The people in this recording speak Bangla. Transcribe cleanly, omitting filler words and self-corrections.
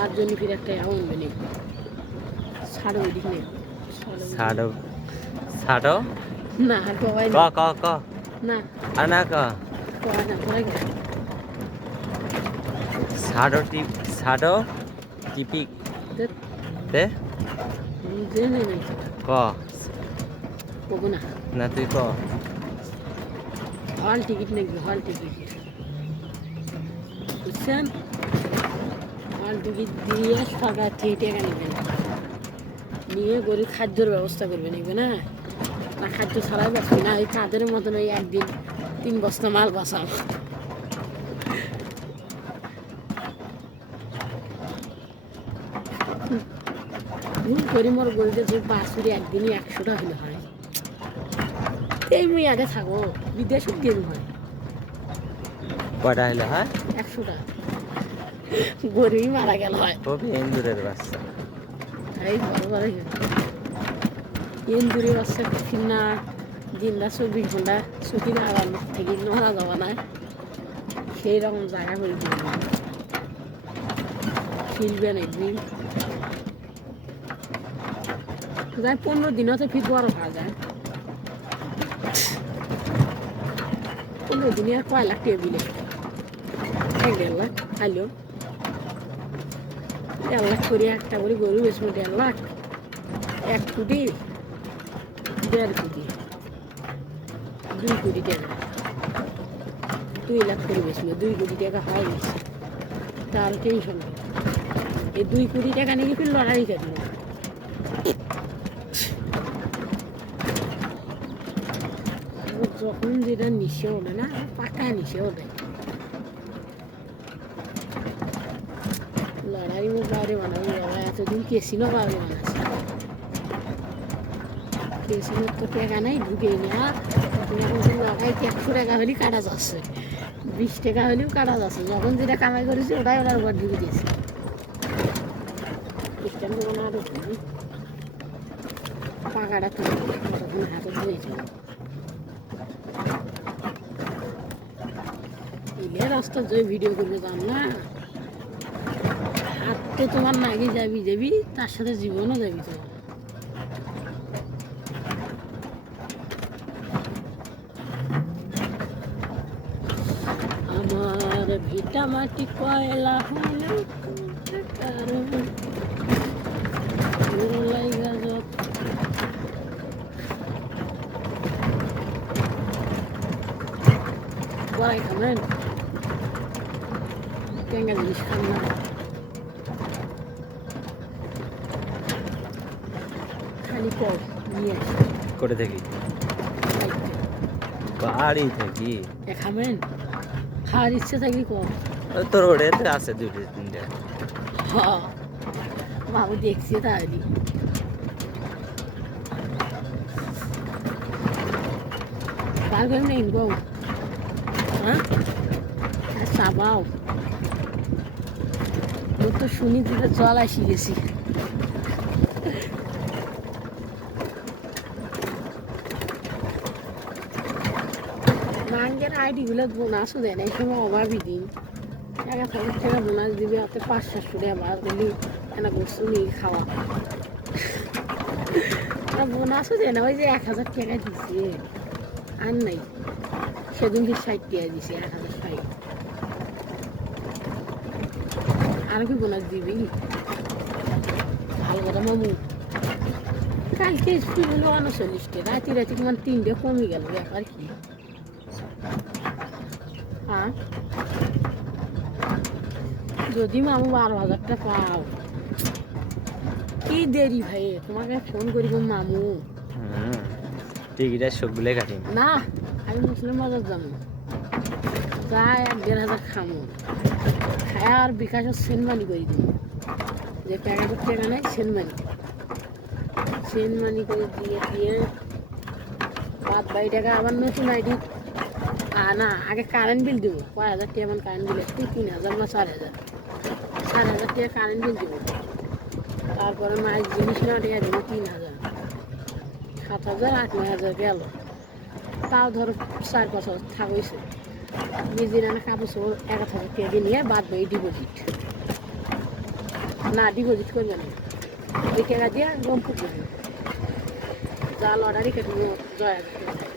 তার জন্য ফিরে একটা এমন মানে ছাড়ো ওইদিক নেই ছাড়ো ছাড়ো না আর কবাই ক না ক ক না আর না ক কবাই না পরে গেছে ছাড়ো টিপিক তে জেনে নেই ক কবো না না তুই ক হল টিকিট নাকি হল টিকিট বুঝছেন হল টিকিট দিয়ে সরকার থেকে টাকা নেবেন নিয়ে গরিব খাদ্যর ব্যবস্থা করবে নিবে না না খাদ্য ছাড়াই বাঁচবি না ওই কাদের মতন ওই একদিন 3 বস্তা মাল বাঁচাও ভুল করি মোর গরিবের যে বাসুরি একদিনই 100টা হলে হয় এই মুই আগে থাকো বিদেশে গেম হয় কয়টা হলে হয় 100টা গরিবই মারা গেল হয় খুবই ইন্দুরের বাচ্চা এই বড় বড় ইন্দুরি বাচ্চা ফিরনা দিনটা 24 ঘন্টা ছুটি না আবার থেকে নোনা যাওয়া না সেই রকম জায়গা করে দিন ফিরবেন একদিন যাই 15 দিনও তো ফিরবো আরো ভালো যায় 15 দিনে আর কয় লাখ টাকা বিলে 1.5 লাখ আইলো 1.5 লাখ করে একটা করে গরু বেচবো 1.5 লাখ 1 কোটি 1.5 কোটি 2 কোটি টাকা 2 লাখ করে বেচবো 2 কোটি টাকা হয় গেছে তার টেনশন নেই এই 2 কোটি টাকা নিয়ে ফির লড়াই করবো যখন যেটা নিচে ওঠে না পাকা নিচে ওঠে লড়াই মুখ বাইরে বানাবো বাবা এতদিন কেসিনো বাইরে বানাচ্ছে কেসিনোর তো টাকা নাই ঢুকে নেওয়া তুমি এখন লড়াই 100 টাকা হলেই কাটা যাচ্ছে 20 টাকা হলেও কাটা যাচ্ছে যখন যেটা কামাই করেছি ওটাই ওটার উপর ঢুকে দিয়েছে স্ট্যান্ড বানা আরো পাকাটা তো তখন হাতে ধরেছিল ইলে রাস্তা যে ভিডিও করবে জান না হাতে তোমার নাকি যাবি তার সাথে জীবনও যাবি তোমার আমার ভিটা মাটি কয়লা হলে বড়াই খাবেন টেঙ্গা জিনিস খান না খালি কর নিয়ে করে থাকি বাড়ি থাকি খাবেন খাওয়ার ইচ্ছে থাকলে কর তোর ওরে আছে 2-3টা হ্যাঁ বাবু দেখছি তাই বার করে নেই গো হ্যাঁ চাবাও ওর তো শুনি দিলে জল আসি গেছি ব্যাংকের আইডিগুলো বোনাসও দেয় না এই সময় অভাবই দিন 1,000 টাকা বোনাস দিবে হাতে 500-700 টাকা বাস দিলি এনা বস্তু নিয়ে খাওয়া বোনাসও দেয় না ওই যে 1,000 টাকা দিছে আর নাই সেদিন কি 60 টাকা দিছে 1,060 আর কি বোনাস দিবি ভালো কথা মামু কালকে স্কুল হলো 39 টাকা রাতে মানে 3টে কমে গেল ব্যাপার কি হ্যাঁ যদি মামু 12,000 টাকা পাও কি দেরি ভাই তোমাকে ফোন করিব মামু টিকিটা সবগুলো কাটি না আমি মুসলিম বাজার যাবো যাই 1,500 খামো খায় আর বিকাশের সেনমানি করে দিব যে প্যাকেটের টাকা নেই সেনমানি করে দিয়ে বাদ 22 টাকা আবার নতুন আইডি না আগে কারেন্ট বিল দেবো 5,000 টাকা এমন কারেন্ট বিল আসতে 3,000 না 4,000 টাকা কারেন্ট বিল দেবো তারপরে মাছ জিনিস না টাকা দেবো 3,000 7,000 8-9,000 গেল তাও ধরো 4-5 বছর থাকছে নিজের কাপড় 1,000 টাকা নিয়ে বাদ বাকি ডিপোজিট না ডিপোজিট করবে না এই টাকা দিয়ে রংপুর যাবে যা লটারি কেটে 6,000 টাকা